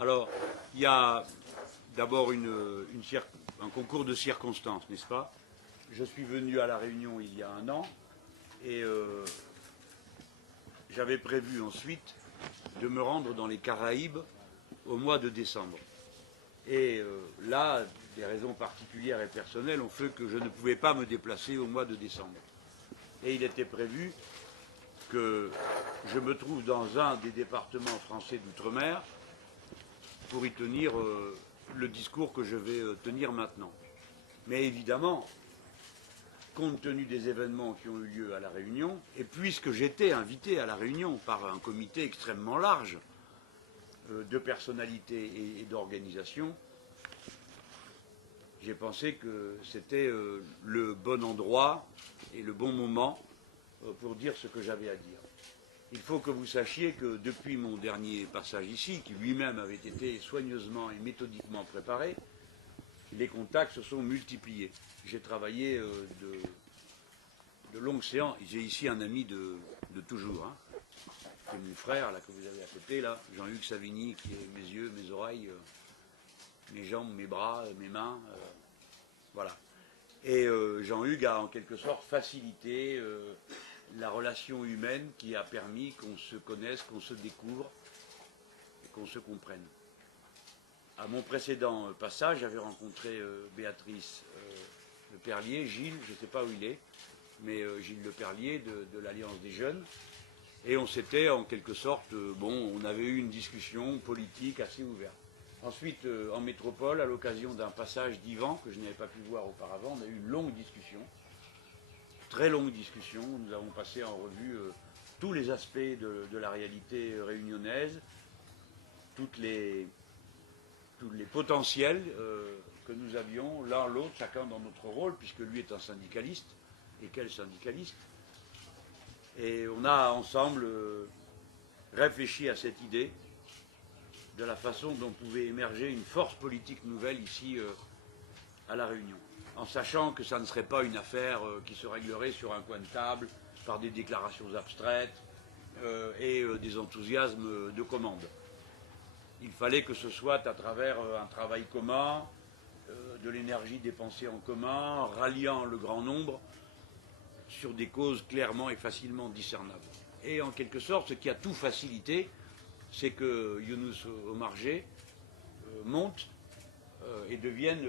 Alors, il y a d'abord un concours de circonstances, n'est-ce pas? Je suis venu à La Réunion il y a un an et j'avais prévu ensuite de me rendre dans les Caraïbes au mois de décembre. Et là, des raisons particulières et personnelles ont fait que je ne pouvais pas me déplacer au mois de décembre. Et il était prévu que je me trouve dans un des départements français d'outre-mer pour y tenir le discours que je vais tenir maintenant. Mais évidemment, compte tenu des événements qui ont eu lieu à La Réunion, et puisque j'étais invité à La Réunion par un comité extrêmement large de personnalités et d'organisations, j'ai pensé que c'était le bon endroit et le bon moment pour dire ce que j'avais à dire. Il faut que vous sachiez que depuis mon dernier passage ici, qui lui-même avait été soigneusement et méthodiquement préparé, les contacts se sont multipliés. J'ai travaillé de longues séances. J'ai ici un ami de toujours, hein. C'est mon frère, là, que vous avez à côté, là, Jean-Hugues Savigny, qui est mes yeux, mes oreilles, mes jambes, mes bras, mes mains, voilà. Et Jean-Hugues a en quelque sorte facilité la relation humaine qui a permis qu'on se connaisse, qu'on se découvre et qu'on se comprenne. À mon précédent passage, j'avais rencontré Béatrice Leperlier, Gilles, je ne sais pas où il est, mais Gilles Leperlier de l'Alliance des Jeunes. Et on s'était en quelque sorte, on avait eu une discussion politique assez ouverte. Ensuite, en métropole, à l'occasion d'un passage d'Yvan, que je n'avais pas pu voir auparavant, on a eu une longue discussion, très longue discussion, où nous avons passé en revue tous les aspects de la réalité réunionnaise, tous les potentiels que nous avions, l'un l'autre, chacun dans notre rôle, puisque lui est un syndicaliste, et quel syndicaliste. Et on a ensemble réfléchi à cette idée de la façon dont pouvait émerger une force politique nouvelle ici à La Réunion, en sachant que ça ne serait pas une affaire qui se réglerait sur un coin de table par des déclarations abstraites et des enthousiasmes de commande. Il fallait que ce soit à travers un travail commun, de l'énergie dépensée en commun, ralliant le grand nombre sur des causes clairement et facilement discernables. Et en quelque sorte, ce qui a tout facilité, c'est que Younous Omarjee monte et devienne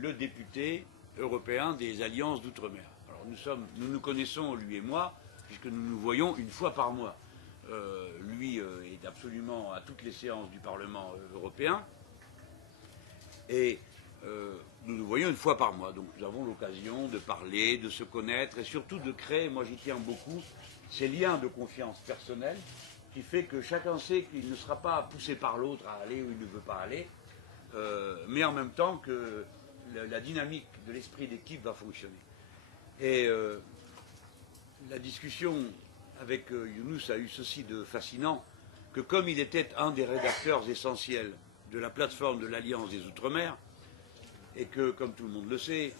le député européen des alliances d'outre-mer. Alors nous nous connaissons, lui et moi, puisque nous nous voyons une fois par mois. Lui est absolument à toutes les séances du Parlement européen et nous nous voyons une fois par mois. Donc nous avons l'occasion de parler, de se connaître et surtout de créer, moi j'y tiens beaucoup, ces liens de confiance personnelle qui fait que chacun sait qu'il ne sera pas poussé par l'autre à aller où il ne veut pas aller, mais en même temps que la dynamique de l'esprit d'équipe va fonctionner. Et la discussion avec Younous a eu ceci de fascinant, que comme il était un des rédacteurs essentiels de la plateforme de l'Alliance des Outre-mer, et que, comme tout le monde le sait,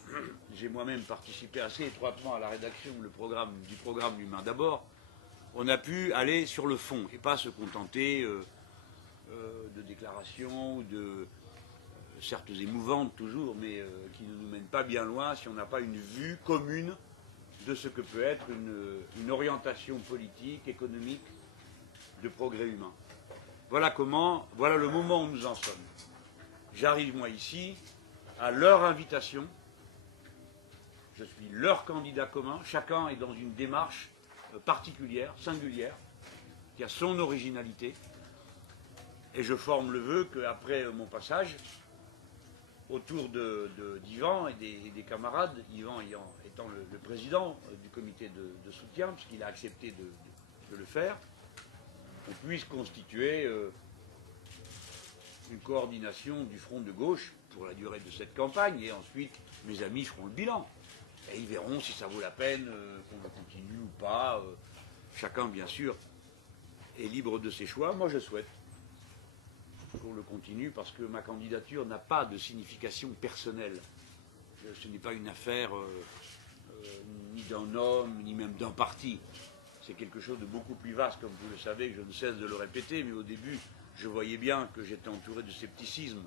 j'ai moi-même participé assez étroitement à la rédaction du programme L'Humain d'abord, on a pu aller sur le fond et pas se contenter de déclarations, certes émouvantes toujours, mais qui ne nous mènent pas bien loin si on n'a pas une vue commune de ce que peut être une orientation politique, économique, de progrès humain. Voilà le moment où nous en sommes. J'arrive moi ici, à leur invitation, je suis leur candidat commun, chacun est dans une démarche particulière, singulière, qui a son originalité, et je forme le vœu qu'après mon passage, autour d'Yvan et des camarades, Yvan étant le président du comité de soutien, puisqu'il a accepté de le faire, on puisse constituer une coordination du front de gauche pour la durée de cette campagne, et ensuite mes amis feront le bilan. Et ils verront si ça vaut la peine qu'on le continue ou pas. Chacun, bien sûr, est libre de ses choix. Moi, je souhaite qu'on le continue parce que ma candidature n'a pas de signification personnelle. Ce n'est pas une affaire ni d'un homme, ni même d'un parti. C'est quelque chose de beaucoup plus vaste, comme vous le savez, je ne cesse de le répéter, mais au début, je voyais bien que j'étais entouré de scepticisme,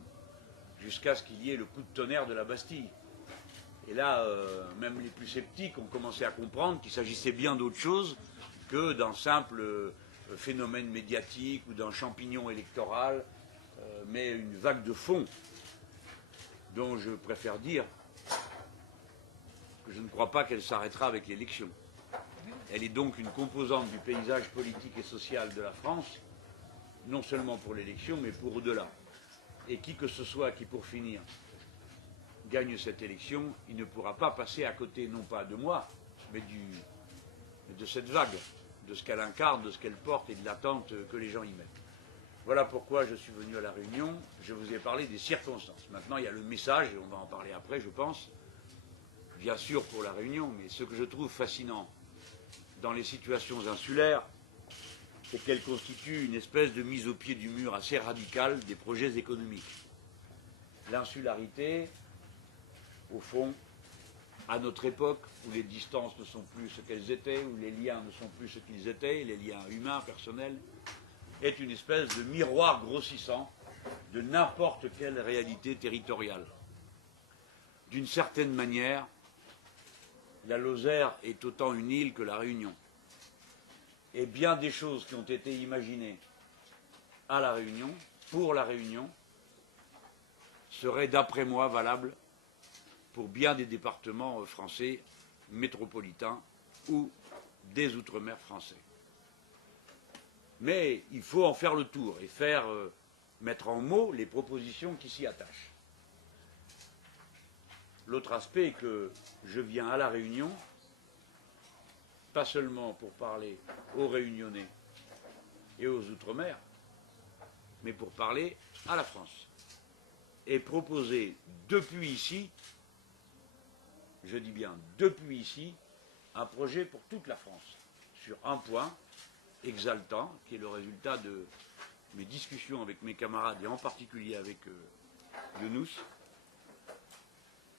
jusqu'à ce qu'il y ait le coup de tonnerre de la Bastille. Et là, même les plus sceptiques ont commencé à comprendre qu'il s'agissait bien d'autre chose que d'un simple phénomène médiatique ou d'un champignon électoral, mais une vague de fond dont je préfère dire que je ne crois pas qu'elle s'arrêtera avec l'élection. Elle est donc une composante du paysage politique et social de la France, non seulement pour l'élection, mais pour au-delà. Et qui que ce soit qui, pour finir, gagne cette élection, il ne pourra pas passer à côté, non pas de moi, mais de cette vague, de ce qu'elle incarne, de ce qu'elle porte et de l'attente que les gens y mettent. Voilà pourquoi je suis venu à La Réunion. Je vous ai parlé des circonstances. Maintenant, il y a le message, et on va en parler après, je pense, bien sûr pour La Réunion, mais ce que je trouve fascinant dans les situations insulaires, c'est qu'elles constituent une espèce de mise au pied du mur assez radicale des projets économiques. L'insularité, au fond, à notre époque, où les distances ne sont plus ce qu'elles étaient, où les liens ne sont plus ce qu'ils étaient, les liens humains, personnels, est une espèce de miroir grossissant de n'importe quelle réalité territoriale. D'une certaine manière, la Lozère est autant une île que la Réunion. Et bien des choses qui ont été imaginées à La Réunion, pour La Réunion, seraient d'après moi valables pour bien des départements français métropolitains ou des outre-mer français. Mais il faut en faire le tour et mettre en mots les propositions qui s'y attachent. L'autre aspect est que je viens à La Réunion, pas seulement pour parler aux Réunionnais et aux Outre-mer, mais pour parler à la France. Et proposer depuis ici, je dis bien depuis ici, un projet pour toute la France, sur un point exaltant, qui est le résultat de mes discussions avec mes camarades, et en particulier avec Younous,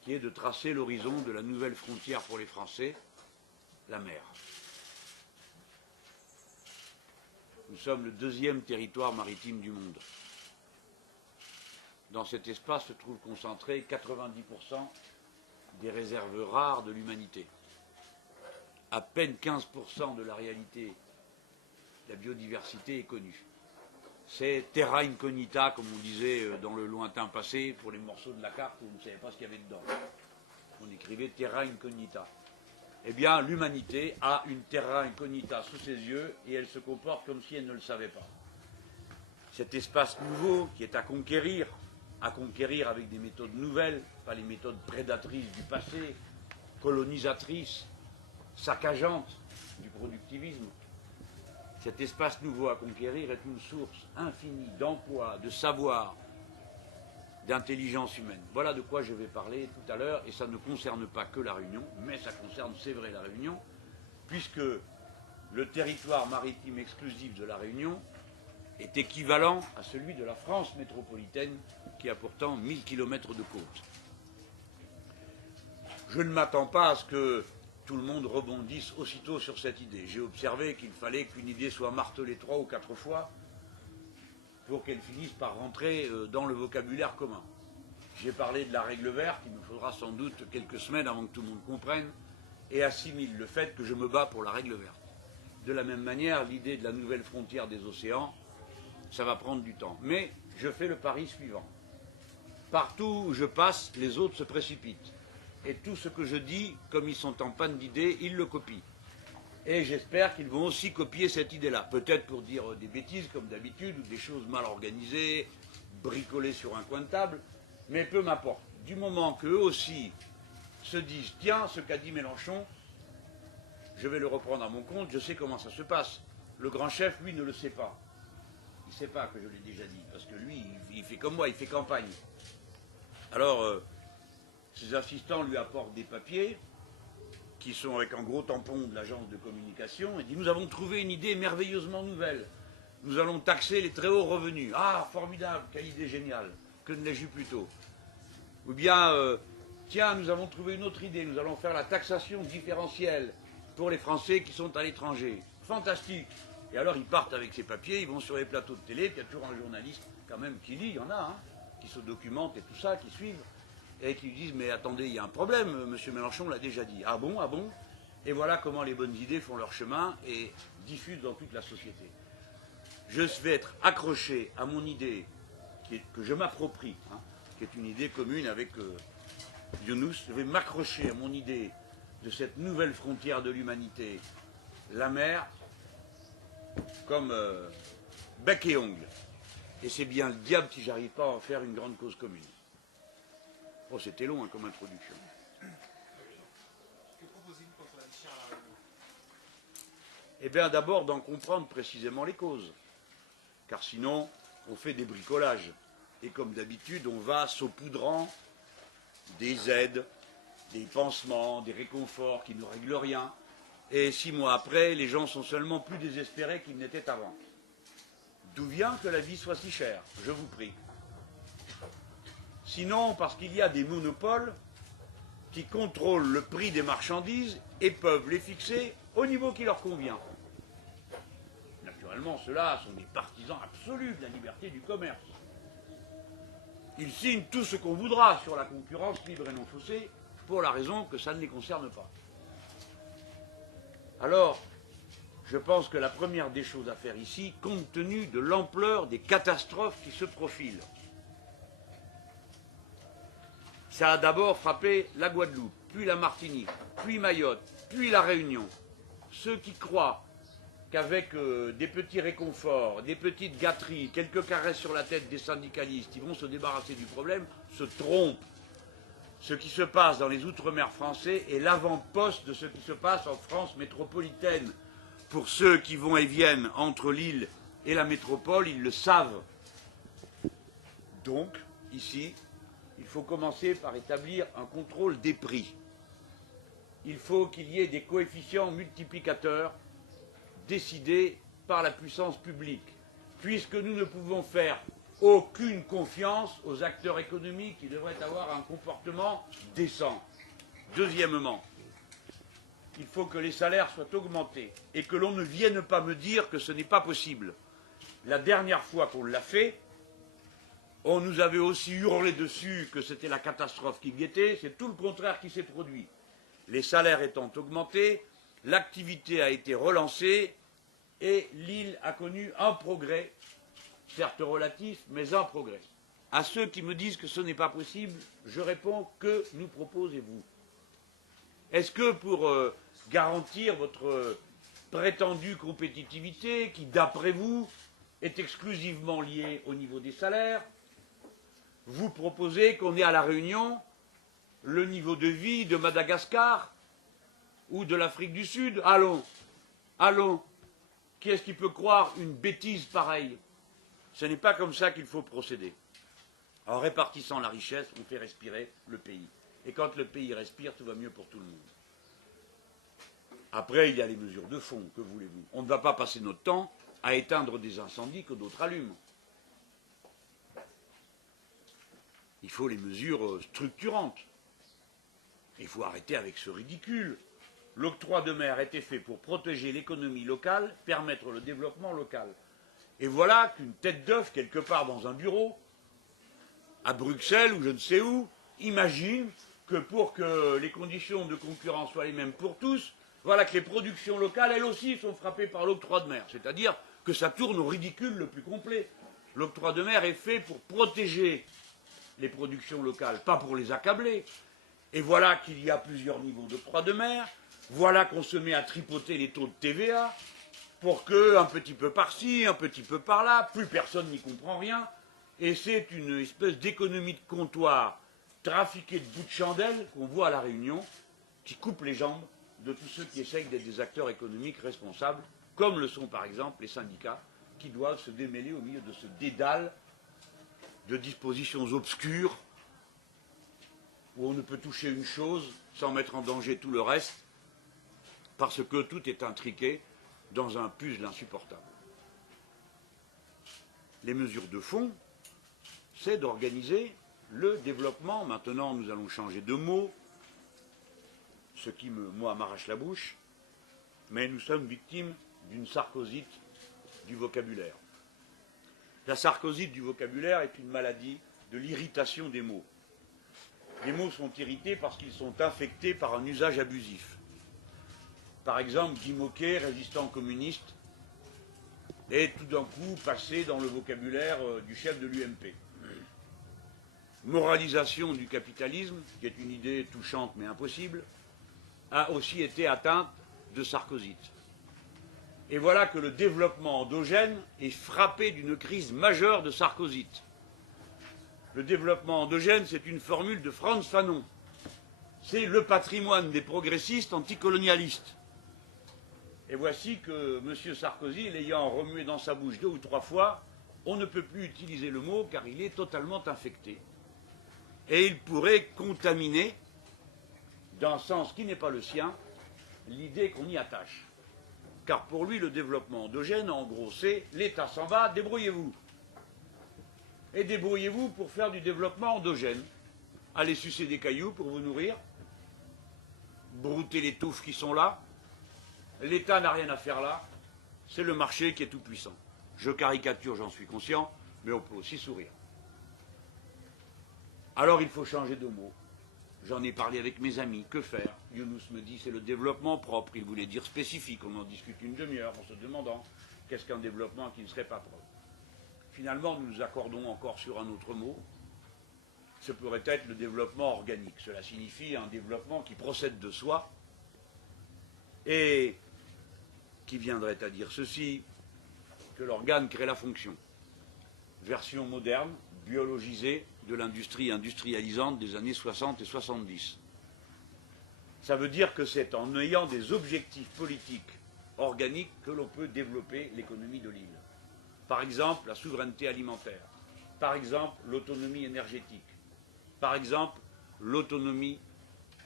qui est de tracer l'horizon de la nouvelle frontière pour les Français, la mer. Nous sommes le deuxième territoire maritime du monde. Dans cet espace se trouvent concentrés 90% des réserves rares de l'humanité. À peine 15% de la réalité, la biodiversité est connue. C'est terra incognita, comme on disait dans le lointain passé, pour les morceaux de la carte où on ne savait pas ce qu'il y avait dedans. On écrivait terra incognita. Eh bien, l'humanité a une terra incognita sous ses yeux et elle se comporte comme si elle ne le savait pas. Cet espace nouveau qui est à conquérir avec des méthodes nouvelles, pas les méthodes prédatrices du passé, colonisatrices, saccageantes du productivisme. Cet espace nouveau à conquérir est une source infinie d'emploi, de savoir, d'intelligence humaine. Voilà de quoi je vais parler tout à l'heure, et ça ne concerne pas que La Réunion, mais ça concerne, c'est vrai, La Réunion, puisque le territoire maritime exclusif de La Réunion est équivalent à celui de la France métropolitaine, qui a pourtant 1000 km de côte. Je ne m'attends pas à ce que tout le monde rebondisse aussitôt sur cette idée. J'ai observé qu'il fallait qu'une idée soit martelée 3 ou 4 fois pour qu'elle finisse par rentrer dans le vocabulaire commun. J'ai parlé de la règle verte, il me faudra sans doute quelques semaines avant que tout le monde comprenne et assimile le fait que je me bats pour la règle verte. De la même manière, l'idée de la nouvelle frontière des océans, ça va prendre du temps. Mais je fais le pari suivant. Partout où je passe, les autres se précipitent. Et tout ce que je dis, comme ils sont en panne d'idées, ils le copient. Et j'espère qu'ils vont aussi copier cette idée-là. Peut-être pour dire des bêtises comme d'habitude, ou des choses mal organisées, bricolées sur un coin de table, mais peu m'importe. Du moment qu'eux aussi se disent, tiens, ce qu'a dit Mélenchon, je vais le reprendre à mon compte, je sais comment ça se passe. Le grand chef, lui, ne le sait pas. Il ne sait pas que je l'ai déjà dit, parce que lui, il fait comme moi, il fait campagne. Alors, ses assistants lui apportent des papiers, qui sont avec un gros tampon de l'agence de communication, et dit, nous avons trouvé une idée merveilleusement nouvelle. Nous allons taxer les très hauts revenus. Ah, formidable, quelle idée géniale, que ne l'ai-je eu plus tôt. Ou bien, tiens, nous avons trouvé une autre idée, nous allons faire la taxation différentielle pour les Français qui sont à l'étranger. Fantastique. Et alors ils partent avec ces papiers, ils vont sur les plateaux de télé, puis il y a toujours un journaliste quand même qui lit, il y en a, hein, qui se documente et tout ça, qui suivent, et qui lui disent mais attendez, il y a un problème, M. Mélenchon l'a déjà dit. Ah bon, ah bon? Et voilà comment les bonnes idées font leur chemin et diffusent dans toute la société. Je vais être accroché à mon idée que je m'approprie, hein, qui est une idée commune avec Younous. Je vais m'accrocher à mon idée de cette nouvelle frontière de l'humanité, la mer, comme bec et ongle. Et c'est bien le diable si j'arrive pas à en faire une grande cause commune. Oh, c'était long hein, comme introduction. Que proposez-vous contre la mission à la Réunion? Eh bien, d'abord d'en comprendre précisément les causes. Car sinon, on fait des bricolages. Et comme d'habitude, on va saupoudrant des aides, des pansements, des réconforts qui ne règlent rien. Et 6 mois après, les gens sont seulement plus désespérés qu'ils n'étaient avant. D'où vient que la vie soit si chère? Je vous prie. Sinon, parce qu'il y a des monopoles qui contrôlent le prix des marchandises et peuvent les fixer au niveau qui leur convient. Naturellement, ceux-là sont des partisans absolus de la liberté du commerce. Ils signent tout ce qu'on voudra sur la concurrence libre et non faussée pour la raison que ça ne les concerne pas. Alors, je pense que la première des choses à faire ici, compte tenu de l'ampleur des catastrophes qui se profilent, ça a d'abord frappé la Guadeloupe, puis la Martinique, puis Mayotte, puis la Réunion. Ceux qui croient qu'avec des petits réconforts, des petites gâteries, quelques caresses sur la tête des syndicalistes, ils vont se débarrasser du problème, se trompent. Ce qui se passe dans les Outre-mer français est l'avant-poste de ce qui se passe en France métropolitaine. Pour ceux qui vont et viennent entre l'île et la métropole, ils le savent. Donc, ici, il faut commencer par établir un contrôle des prix. Il faut qu'il y ait des coefficients multiplicateurs décidés par la puissance publique, puisque nous ne pouvons faire aucune confiance aux acteurs économiques qui devraient avoir un comportement décent. Deuxièmement, il faut que les salaires soient augmentés et que l'on ne vienne pas me dire que ce n'est pas possible. La dernière fois qu'on l'a fait, on nous avait aussi hurlé dessus que c'était la catastrophe qui guettait, c'est tout le contraire qui s'est produit. Les salaires étant augmentés, l'activité a été relancée et l'île a connu un progrès, certes relatif, mais un progrès. À ceux qui me disent que ce n'est pas possible, je réponds, que nous proposez-vous? Est-ce que pour garantir votre prétendue compétitivité, qui d'après vous est exclusivement liée au niveau des salaires, vous proposez qu'on ait à La Réunion le niveau de vie de Madagascar ou de l'Afrique du Sud? Allons, allons, qui est-ce qui peut croire une bêtise pareille? Ce n'est pas comme ça qu'il faut procéder. En répartissant la richesse, on fait respirer le pays. Et quand le pays respire, tout va mieux pour tout le monde. Après, il y a les mesures de fond, que voulez-vous? On ne va pas passer notre temps à éteindre des incendies que d'autres allument. Il faut les mesures structurantes. Il faut arrêter avec ce ridicule. L'octroi de mer était fait pour protéger l'économie locale, permettre le développement local. Et voilà qu'une tête d'œuf, quelque part dans un bureau, à Bruxelles ou je ne sais où, imagine que pour que les conditions de concurrence soient les mêmes pour tous, voilà que les productions locales, elles aussi, sont frappées par l'octroi de mer. C'est-à-dire que ça tourne au ridicule le plus complet. L'octroi de mer est fait pour protéger les productions locales, pas pour les accabler. Et voilà qu'il y a plusieurs niveaux d'octroi de mer, voilà qu'on se met à tripoter les taux de TVA, pour que, un petit peu par-ci, un petit peu par-là, plus personne n'y comprend rien, et c'est une espèce d'économie de comptoir trafiquée de bouts de chandelle qu'on voit à La Réunion, qui coupe les jambes de tous ceux qui essayent d'être des acteurs économiques responsables, comme le sont par exemple les syndicats, qui doivent se démêler au milieu de ce dédale de dispositions obscures, où on ne peut toucher une chose sans mettre en danger tout le reste, parce que tout est intriqué dans un puzzle insupportable. Les mesures de fond, c'est d'organiser le développement. Maintenant, nous allons changer de mot, ce qui, moi, m'arrache la bouche, mais nous sommes victimes d'une sarkozite du vocabulaire. La sarcosite du vocabulaire est une maladie de l'irritation des mots. Les mots sont irrités parce qu'ils sont infectés par un usage abusif. Par exemple, Guy Môquet, résistant communiste, est tout d'un coup passé dans le vocabulaire du chef de l'UMP. Moralisation du capitalisme, qui est une idée touchante mais impossible, a aussi été atteinte de sarcosite. Et voilà que le développement endogène est frappé d'une crise majeure de sarcosite. Le développement endogène, c'est une formule de Frantz Fanon. C'est le patrimoine des progressistes anticolonialistes. Et voici que M. Sarkozy, l'ayant remué dans sa bouche 2 ou 3 fois, on ne peut plus utiliser le mot car il est totalement infecté. Et il pourrait contaminer, d'un sens qui n'est pas le sien, l'idée qu'on y attache. Car pour lui, le développement endogène, en gros, c'est l'État s'en va, débrouillez-vous. Et débrouillez-vous pour faire du développement endogène. Allez sucer des cailloux pour vous nourrir, brouter les touffes qui sont là. L'État n'a rien à faire là, c'est le marché qui est tout puissant. Je caricature, j'en suis conscient, mais on peut aussi sourire. Alors il faut changer de mot. J'en ai parlé avec mes amis, que faire? Younous me dit c'est le développement propre, il voulait dire spécifique, on en discute une demi-heure en se demandant qu'est-ce qu'un développement qui ne serait pas propre. Finalement, nous nous accordons encore sur un autre mot, ce pourrait être le développement organique. Cela signifie un développement qui procède de soi et qui viendrait à dire ceci, que l'organe crée la fonction. Version moderne, biologisée de l'industrie industrialisante des années 60 et 70. Ça veut dire que c'est en ayant des objectifs politiques organiques que l'on peut développer l'économie de l'île. Par exemple, la souveraineté alimentaire. Par exemple, l'autonomie énergétique. Par exemple, l'autonomie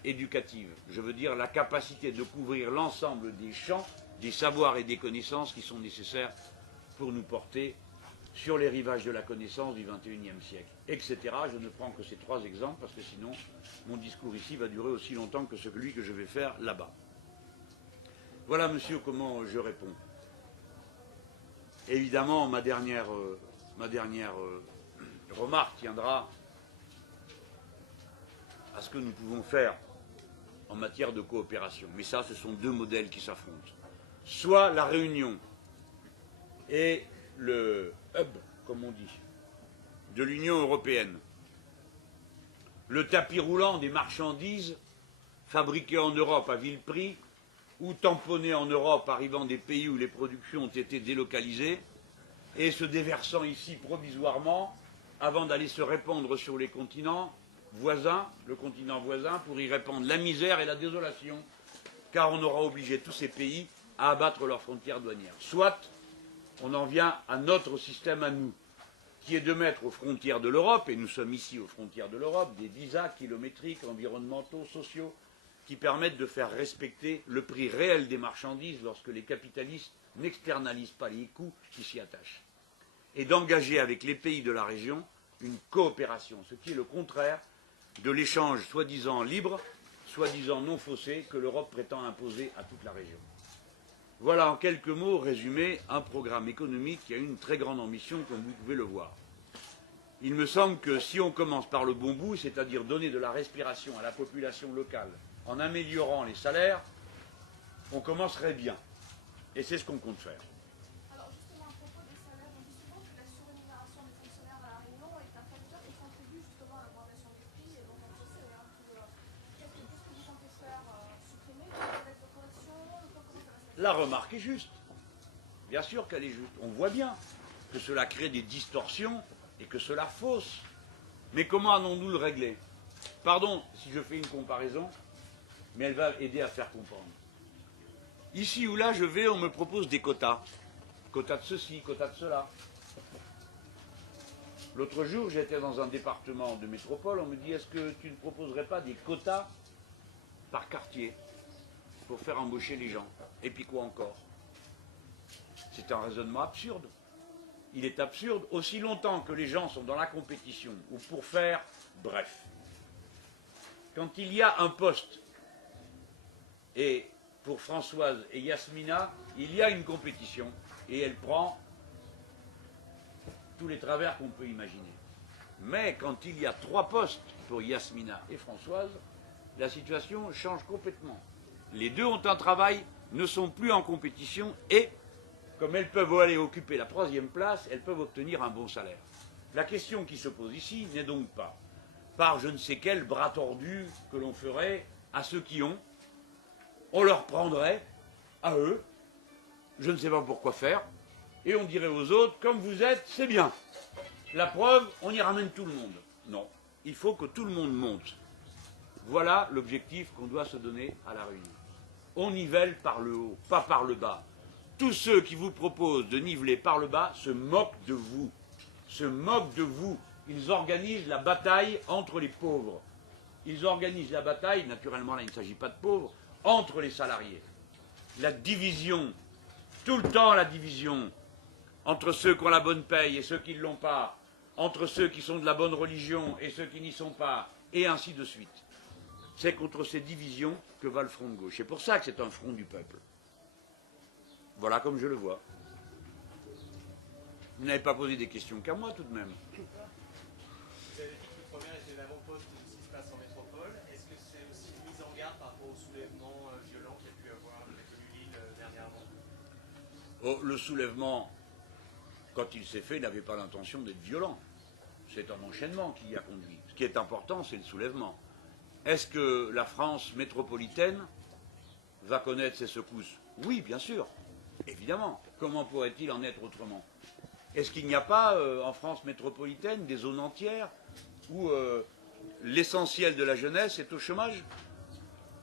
éducative. Je veux dire la capacité de couvrir l'ensemble des champs, des savoirs et des connaissances qui sont nécessaires pour nous porter sur les rivages de la connaissance du XXIe siècle, etc. Je ne prends que ces 3 exemples parce que sinon mon discours ici va durer aussi longtemps que celui que je vais faire là-bas. Voilà, monsieur, comment je réponds. Évidemment, ma dernière remarque tiendra à ce que nous pouvons faire en matière de coopération. Mais ça, ce sont 2 modèles qui s'affrontent. Soit la réunion et le hub, comme on dit, de l'Union européenne, le tapis roulant des marchandises fabriquées en Europe à vil prix ou tamponnées en Europe arrivant des pays où les productions ont été délocalisées et se déversant ici provisoirement avant d'aller se répandre sur les continents voisins, le continent voisin, pour y répandre la misère et la désolation, car on aura obligé tous ces pays à abattre leurs frontières douanières. Soit on en vient à notre système à nous, qui est de mettre aux frontières de l'Europe, et nous sommes ici aux frontières de l'Europe, des visas kilométriques, environnementaux, sociaux, qui permettent de faire respecter le prix réel des marchandises lorsque les capitalistes n'externalisent pas les coûts qui s'y attachent. Et d'engager avec les pays de la région une coopération, ce qui est le contraire de l'échange soi-disant libre, soi-disant non faussé, que l'Europe prétend imposer à toute la région. Voilà en quelques mots résumé un programme économique qui a une très grande ambition, comme vous pouvez le voir. Il me semble que si on commence par le bon bout, c'est-à-dire donner de la respiration à la population locale en améliorant les salaires, on commencerait bien. Et c'est ce qu'on compte faire. Alors justement, à propos des salaires, on dit souvent que la surrémunération des fonctionnaires à La Réunion est un facteur qui contribue justement à l'augmentation des prix. Et donc on le sait, qu'est-ce que vous comptez faire? Supprimer les aides de correction? Comment ça va se passer? La remarque est juste. Bien sûr qu'elle est juste. On voit bien que cela crée des distorsions et que cela fausse. Mais comment allons-nous le régler? Pardon si je fais une comparaison, mais elle va aider à faire comprendre. Ici ou là, je vais, on me propose des quotas. Quotas de ceci, quotas de cela. L'autre jour, j'étais dans un département de métropole, on me dit, est-ce que tu ne proposerais pas des quotas par quartier pour faire embaucher les gens? Et puis quoi encore? C'est un raisonnement absurde. Il est absurde aussi longtemps que les gens sont dans la compétition ou pour faire, bref. Quand il y a un poste et pour Françoise et Yasmina, il y a une compétition et elle prend tous les travers qu'on peut imaginer. Mais quand il y a 3 postes pour Yasmina et Françoise, la situation change complètement. Les deux ont un travail, ne sont plus en compétition et, comme elles peuvent aller occuper la 3e place, elles peuvent obtenir un bon salaire. La question qui se pose ici n'est donc pas par je ne sais quel bras tordu que l'on ferait à ceux qui ont, on leur prendrait à eux, je ne sais pas pourquoi faire, et on dirait aux autres, comme vous êtes, c'est bien. La preuve, on y ramène tout le monde. Non, il faut que tout le monde monte. Voilà l'objectif qu'on doit se donner à la Réunion. On nivelle par le haut, pas par le bas. Tous ceux qui vous proposent de niveler par le bas se moquent de vous. Se moquent de vous. Ils organisent la bataille entre les pauvres. Ils organisent la bataille, naturellement là il ne s'agit pas de pauvres, entre les salariés. La division, tout le temps la division, entre ceux qui ont la bonne paye et ceux qui ne l'ont pas, entre ceux qui sont de la bonne religion et ceux qui n'y sont pas, et ainsi de suite. C'est contre ces divisions que va le front de gauche. C'est pour ça que c'est un front du peuple. Voilà comme je le vois. Vous n'avez pas posé des questions qu'à moi tout de même. Vous avez dit que le premier était l'avant-poste de ce qui se passe en métropole. Est-ce que c'est aussi une mise en garde par rapport au soulèvement violent qu'il y a pu avoir avec l'île dernièrement? Oh, le soulèvement, quand il s'est fait, n'avait pas l'intention d'être violent. C'est un enchaînement qui y a conduit. Ce qui est important, c'est le soulèvement. Est-ce que la France métropolitaine va connaître ces secousses? Oui, bien sûr, évidemment. Comment pourrait-il en être autrement? Est-ce qu'il n'y a pas en France métropolitaine des zones entières où l'essentiel de la jeunesse est au chômage,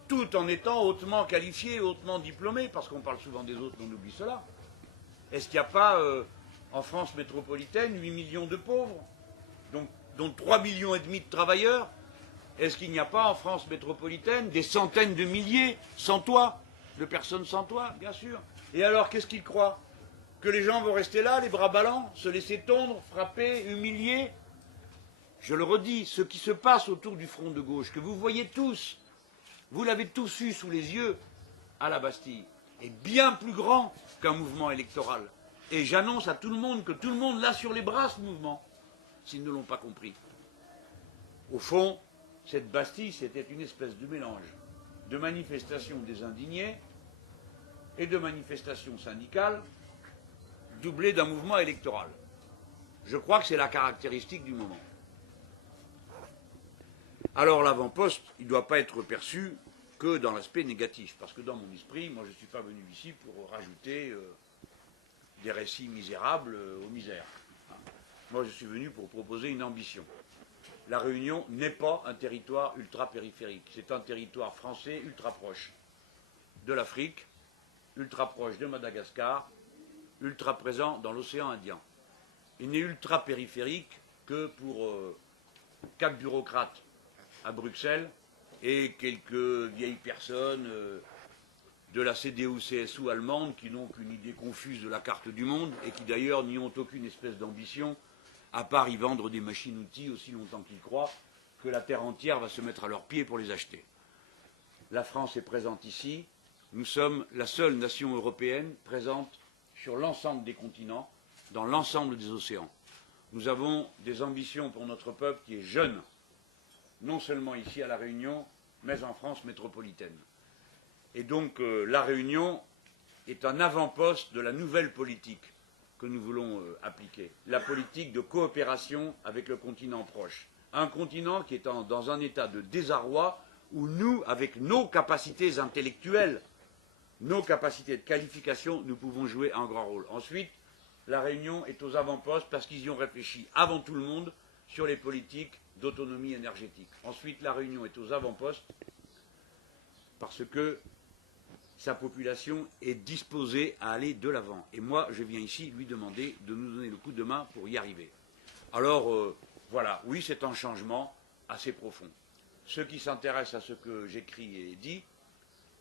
tout en étant hautement qualifié, hautement diplômé, parce qu'on parle souvent des autres, on oublie cela. Est-ce qu'il n'y a pas en France métropolitaine 8 millions de pauvres, dont 3,5 millions de travailleurs? Est-ce qu'il n'y a pas en France métropolitaine des centaines de milliers sans toit, de personnes sans toit, bien sûr? Et alors, qu'est-ce qu'ils croient? Que les gens vont rester là, les bras ballants, se laisser tondre, frapper, humilier? Je le redis, ce qui se passe autour du front de gauche, que vous voyez tous, vous l'avez tous eu sous les yeux à la Bastille, est bien plus grand qu'un mouvement électoral. Et j'annonce à tout le monde que tout le monde l'a sur les bras, ce mouvement, s'ils ne l'ont pas compris. Au fond, cette Bastille, c'était une espèce de mélange de manifestation des indignés et de manifestation syndicale doublée d'un mouvement électoral. Je crois que c'est la caractéristique du moment. Alors l'avant-poste, il ne doit pas être perçu que dans l'aspect négatif, parce que dans mon esprit, moi je ne suis pas venu ici pour rajouter des récits misérables aux misères. Moi je suis venu pour proposer une ambition. La Réunion n'est pas un territoire ultra-périphérique, c'est un territoire français ultra proche de l'Afrique, ultra proche de Madagascar, ultra présent dans l'océan Indien. Il n'est ultra-périphérique que pour 4 bureaucrates à Bruxelles et quelques vieilles personnes de la CDU-CSU allemande qui n'ont qu'une idée confuse de la carte du monde et qui d'ailleurs n'y ont aucune espèce d'ambition à part y vendre des machines-outils aussi longtemps qu'ils croient que la terre entière va se mettre à leurs pieds pour les acheter. La France est présente ici. Nous sommes la seule nation européenne présente sur l'ensemble des continents, dans l'ensemble des océans. Nous avons des ambitions pour notre peuple qui est jeune, non seulement ici à La Réunion, mais en France métropolitaine. Et donc La Réunion est un avant-poste de la nouvelle politique que nous voulons appliquer, la politique de coopération avec le continent proche. Un continent qui est dans un état de désarroi où nous, avec nos capacités intellectuelles, nos capacités de qualification, nous pouvons jouer un grand rôle. Ensuite, la Réunion est aux avant-postes parce qu'ils y ont réfléchi avant tout le monde sur les politiques d'autonomie énergétique. Ensuite, la Réunion est aux avant-postes parce que sa population est disposée à aller de l'avant. Et moi, je viens ici lui demander de nous donner le coup de main pour y arriver. Alors, voilà, oui, c'est un changement assez profond. Ceux qui s'intéressent à ce que j'écris et dis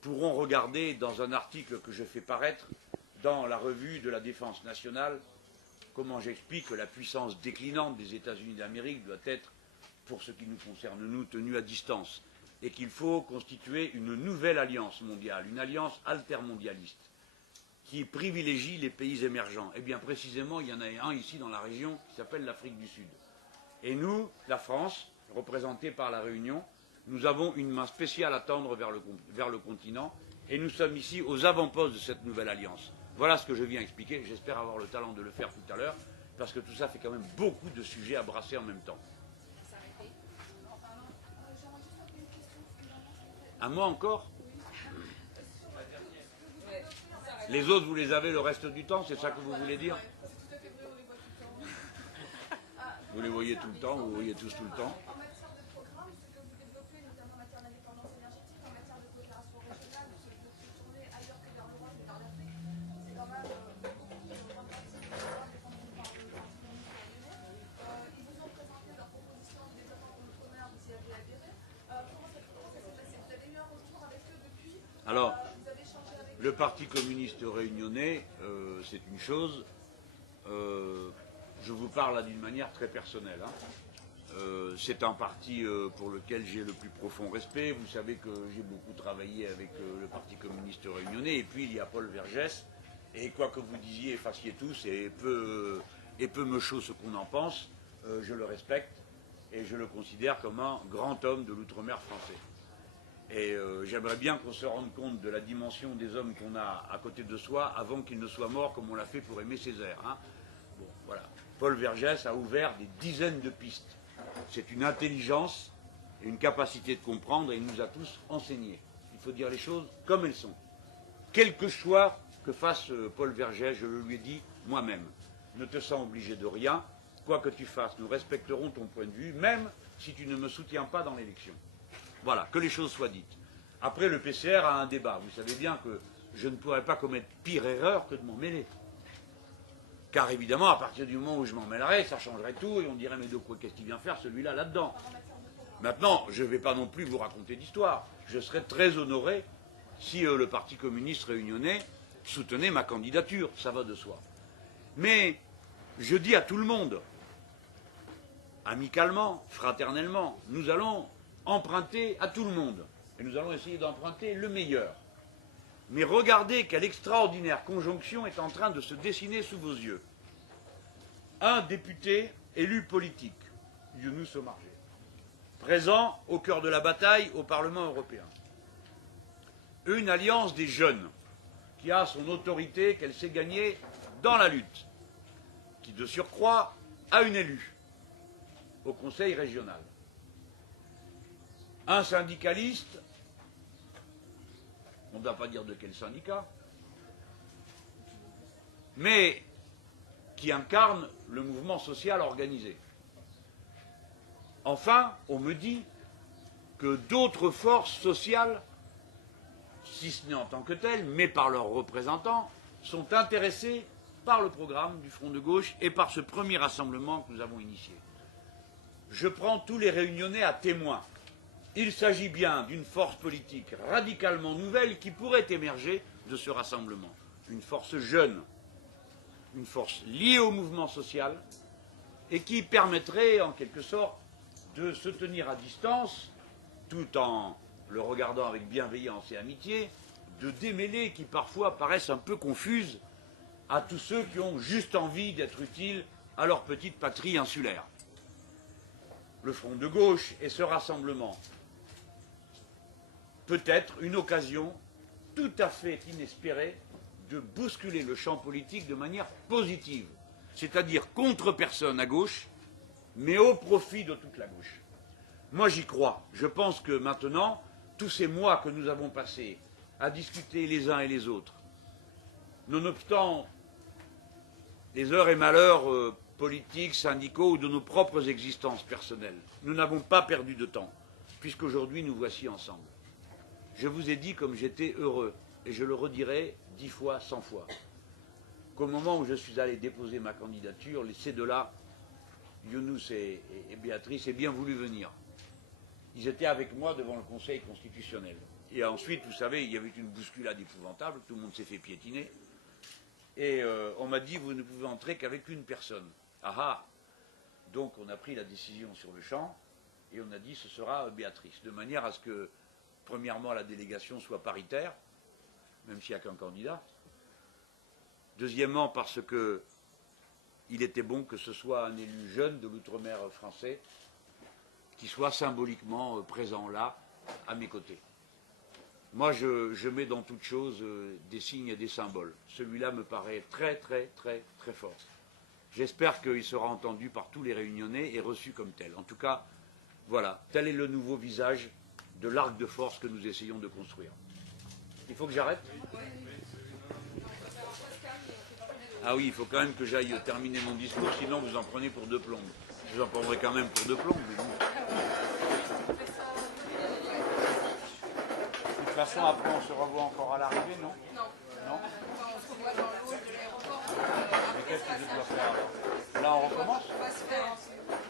pourront regarder dans un article que je fais paraître dans la revue de la Défense nationale comment j'explique que la puissance déclinante des États-Unis d'Amérique doit être, pour ce qui nous concerne, nous, tenue à distance. et qu'il faut constituer une nouvelle alliance mondiale, une alliance altermondialiste, qui privilégie les pays émergents. Eh bien, précisément, il y en a un ici dans la région qui s'appelle l'Afrique du Sud. Et nous, la France, représentée par la Réunion, nous avons une main spéciale à tendre vers le continent, et nous sommes ici aux avant-postes de cette nouvelle alliance. Voilà ce que je viens expliquer. J'espère avoir le talent de le faire tout à l'heure, parce que tout ça fait quand même beaucoup de sujets à brasser en même temps. À moi encore? Les autres, vous les avez le reste du temps, c'est ça que vous voulez dire? Vous les voyez tout le temps, vous les voyez tous tout le temps. En matière de programme, ce que vous développez, notamment en matière d'indépendance énergétique, en matière de coopération régionale, de se tourner ailleurs que vers l'Europe et vers l'Afrique, c'est quand même beaucoup de grandes parties du programme défendu par le Parti communiste réunionnais. Ils vous ont présenté leur proposition de développement de l'outre-mer, vous y avez adhéré. Comment ça s'est passé? Vous avez eu un retour avec eux depuis? Alors, Vous avez échangé avec eux? le Parti communiste réunionnais, c'est une chose. Je vous parle là d'une manière très personnelle. C'est un parti pour lequel j'ai le plus profond respect. Vous savez que j'ai beaucoup travaillé avec le Parti communiste réunionnais. Et puis il y a Paul Vergès. Et quoi que vous disiez et fassiez tous, et peu me chaud ce qu'on en pense, je le respecte et je le considère comme un grand homme de l'outre-mer français. Et j'aimerais bien qu'on se rende compte de la dimension des hommes qu'on a à côté de soi avant qu'ils ne soient morts comme on l'a fait pour Aimé Césaire. Bon, voilà. Paul Vergès a ouvert des dizaines de pistes. C'est une intelligence et une capacité de comprendre et il nous a tous enseignés. Il faut dire les choses comme elles sont. Quel que choix que fasse Paul Vergès, je le lui ai dit moi-même. Ne te sens obligé de rien. Quoi que tu fasses, nous respecterons ton point de vue, même si tu ne me soutiens pas dans l'élection. Voilà, que les choses soient dites. Après, le PCR a un débat. Vous savez bien que je ne pourrais pas commettre pire erreur que de m'en mêler. Car évidemment, à partir du moment où je m'en mêlerais, ça changerait tout et on dirait mais de quoi qu'est-ce qu'il vient faire celui-là là-dedans? Maintenant, je ne vais pas non plus vous raconter d'histoire. Je serais très honoré si le Parti communiste réunionnais soutenait ma candidature, ça va de soi. Mais je dis à tout le monde, amicalement, fraternellement, nous allons emprunter à tout le monde. Et nous allons essayer d'emprunter le meilleur. Mais regardez quelle extraordinaire conjonction est en train de se dessiner sous vos yeux. Un député élu politique, Younous Omarjé, présent au cœur de la bataille au Parlement européen. Une alliance des jeunes, qui a son autorité qu'elle s'est gagnée dans la lutte, qui de surcroît a une élue au Conseil régional. Un syndicaliste, on ne va pas dire de quel syndicat, mais qui incarne le mouvement social organisé. Enfin, on me dit que d'autres forces sociales, si ce n'est en tant que telles, mais par leurs représentants, sont intéressées par le programme du Front de gauche et par ce premier rassemblement que nous avons initié. Je prends tous les Réunionnais à témoin. Il s'agit bien d'une force politique radicalement nouvelle qui pourrait émerger de ce rassemblement. Une force jeune, une force liée au mouvement social et qui permettrait en quelque sorte de se tenir à distance tout en le regardant avec bienveillance et amitié, de démêlés qui parfois paraissent un peu confuses à tous ceux qui ont juste envie d'être utiles à leur petite patrie insulaire. Le Front de gauche et ce rassemblement peut être une occasion tout à fait inespérée de bousculer le champ politique de manière positive, c'est-à-dire contre personne à gauche, mais au profit de toute la gauche. Moi j'y crois. Je pense que maintenant, tous ces mois que nous avons passés à discuter les uns et les autres, nonobstant les heures et malheurs politiques, syndicaux ou de nos propres existences personnelles, nous n'avons pas perdu de temps, puisqu'aujourd'hui nous voici ensemble. Je vous ai dit comme j'étais heureux, et je le redirai 10 fois, 100 fois, qu'au moment où je suis allé déposer ma candidature, ces deux-là, Younous et Béatrice, aient bien voulu venir. Ils étaient avec moi devant le Conseil constitutionnel. Et ensuite, vous savez, il y avait une bousculade épouvantable, tout le monde s'est fait piétiner. Et on m'a dit, vous ne pouvez entrer qu'avec une personne. Ah ah. Donc on a pris la décision sur le champ et on a dit ce sera Béatrice, de manière à ce que, premièrement, la délégation soit paritaire, même s'il n'y a qu'un candidat. Deuxièmement, parce que il était bon que ce soit un élu jeune de l'outre-mer français qui soit symboliquement présent là, à mes côtés. Moi, je mets dans toute chose des signes et des symboles. Celui-là me paraît très, très, très, très fort. J'espère qu'il sera entendu par tous les Réunionnais et reçu comme tel. En tout cas, voilà, tel est le nouveau visage de l'arc de force que nous essayons de construire. Il faut que j'arrête ? Ah oui, il faut quand même que j'aille terminer mon discours, sinon vous en prenez pour deux plombes. Je vous en prendrai quand même pour deux plombes. Mais bon. De toute façon, après, on se revoit encore à l'arrivée, non ? Non. On se revoit dans l'eau de l'aéroport. Mais qu'est-ce que je dois faire alors ? Là, on recommence ? On va se faire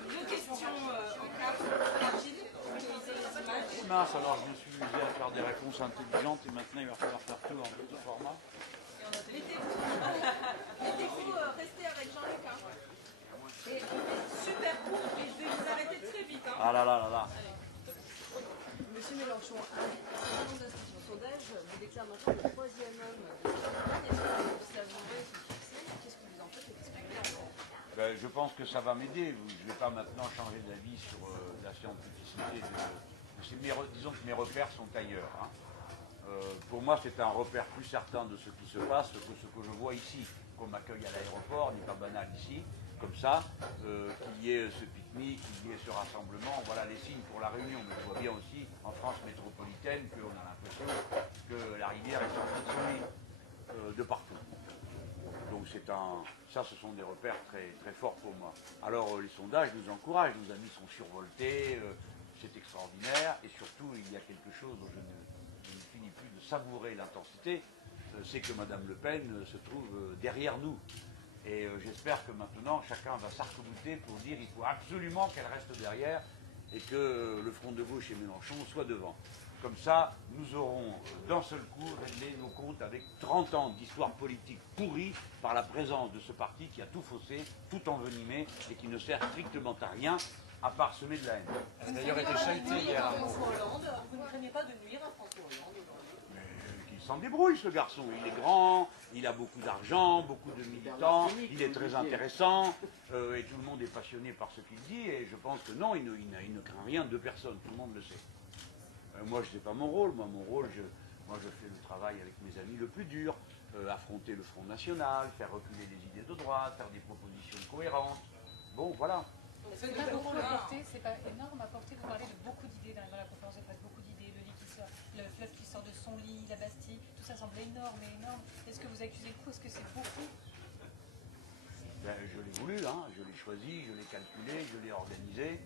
deux questions en cap rapides pour utiliser les images. Mince, alors je me suis usé à faire des réponses intelligentes et maintenant il va falloir faire tout en petit format. Mettez-vous rester avec Jean-Luc. Et super court, et je vais vous arrêter très vite. Ah là là là là. Monsieur Mélenchon, un sondage vous déclare maintenant le troisième homme de cette campagne. Est-ce que vous savourez ce succès? Qu'est-ce que vous en faites? Ben, je pense que ça va m'aider. Je ne vais pas maintenant changer d'avis sur la scientificité disons que mes repères sont ailleurs. Hein. Pour moi, c'est un repère plus certain de ce qui se passe que ce que je vois ici. Qu'on m'accueille à l'aéroport, n'est pas banal ici, comme ça, qu'il y ait ce pique-nique, qu'il y ait ce rassemblement. Voilà les signes pour la Réunion. Mais je vois bien aussi en France métropolitaine qu'on a l'impression que la rivière est sortie de son lit de partout. Donc ça, ce sont des repères très, très forts pour moi. Alors les sondages nous encouragent, nos amis sont survoltés, c'est extraordinaire, et surtout il y a quelque chose dont je ne finis plus de savourer l'intensité, c'est que Mme Le Pen se trouve derrière nous. Et j'espère que maintenant chacun va s'arc-bouter pour dire qu'il faut absolument qu'elle reste derrière et que le Front de gauche et Mélenchon soient devant. Comme ça, nous aurons d'un seul coup réglé nos comptes avec 30 ans d'histoire politique pourrie par la présence de ce parti qui a tout faussé, tout envenimé et qui ne sert strictement à rien à part semer de la haine. Elle a d'ailleurs été chahuté hier. Vous ne craignez pas de nuire à François Hollande aujourd'hui? Mais qu'il s'en débrouille ce garçon, il est grand, il a beaucoup d'argent, beaucoup de militants, il est très intéressant et tout le monde est passionné par ce qu'il dit et je pense que non, il ne craint rien de personne, tout le monde le sait. Moi, je ne sais pas mon rôle. Moi, je fais le travail avec mes amis le plus dur, affronter le Front National, faire reculer les idées de droite, faire des propositions cohérentes. Bon, voilà. C'est pas beaucoup apporté, c'est pas énorme apporté. Vous parlez de beaucoup d'idées dans la conférence de presse, beaucoup d'idées, le fleuve qui sort de son lit, la Bastille, tout ça semble énorme et énorme. Est-ce que vous accusez le coup? Est-ce que c'est beaucoup? Ben, je l'ai voulu, hein, je l'ai choisi, je l'ai calculé, je l'ai organisé.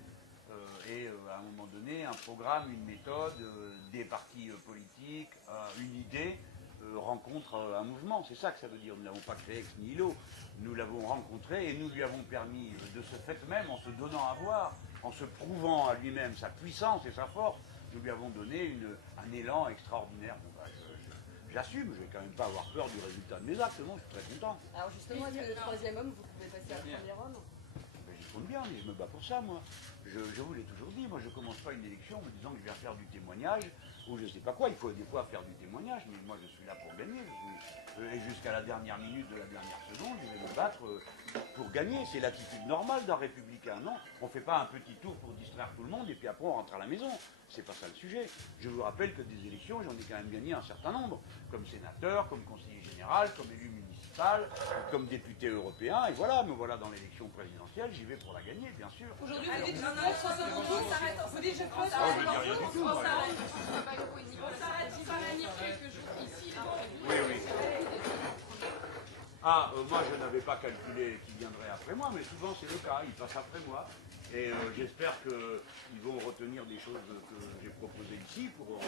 Et à un moment donné, un programme, une méthode, des partis politiques, une idée, rencontre un mouvement. C'est ça que ça veut dire. Nous ne l'avons pas créé ex nihilo. Nous l'avons rencontré et nous lui avons permis, de ce fait même, en se donnant à voir, en se prouvant à lui-même sa puissance et sa force, nous lui avons donné un élan extraordinaire. Bon, ben, j'assume, je ne vais quand même pas avoir peur du résultat de mes actes, non, je suis très content. Alors justement, est-ce que le troisième homme, vous pouvez passer à premier homme? Ben, j'y compte bien, mais je me bats pour ça, moi. Je vous l'ai toujours dit, moi je ne commence pas une élection en me disant que je vais faire du témoignage ou je ne sais pas quoi. Il faut des fois faire du témoignage, mais moi je suis là pour gagner. Et jusqu'à la dernière minute de la dernière seconde, je vais me battre pour gagner. C'est l'attitude normale d'un républicain, non? On ne fait pas un petit tour pour distraire tout le monde et puis après on rentre à la maison. C'est pas ça le sujet. Je vous rappelle que des élections, j'en ai quand même gagné un certain nombre, comme sénateur, comme conseiller général, comme élu municipal, comme député européen, et voilà, me voilà dans l'élection présidentielle, j'y vais pour la gagner, bien sûr. Aujourd'hui, vous dites 72, vous dites je pose. Ah, je ne dis rien du tout, moi. On s'arrête, il va venir quelques jours ici. Oui, oui. Ah, moi je n'avais pas calculé qui viendrait après moi, mais souvent c'est le cas, ils passent après moi. Et j'espère qu'ils vont retenir des choses que j'ai proposées ici pour en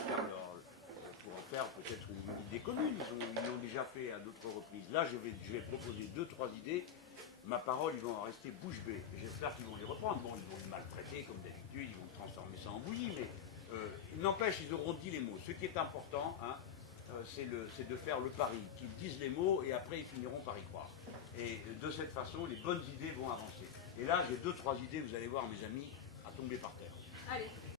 faire peut-être une idée commune. Ils l'ont déjà fait à d'autres reprises. Là, je vais proposer 2-3 idées. Ma parole, ils vont en rester bouche bée. Et j'espère qu'ils vont les reprendre. Bon, ils vont le maltraiter comme d'habitude, ils vont transformer ça en bouillie, mais n'empêche, ils auront dit les mots. Ce qui est important, hein, c'est de faire le pari, qu'ils disent les mots et après ils finiront par y croire. Et de cette façon, les bonnes idées vont avancer. Et là, j'ai 2-3 idées, vous allez voir mes amis, à tomber par terre. Allez.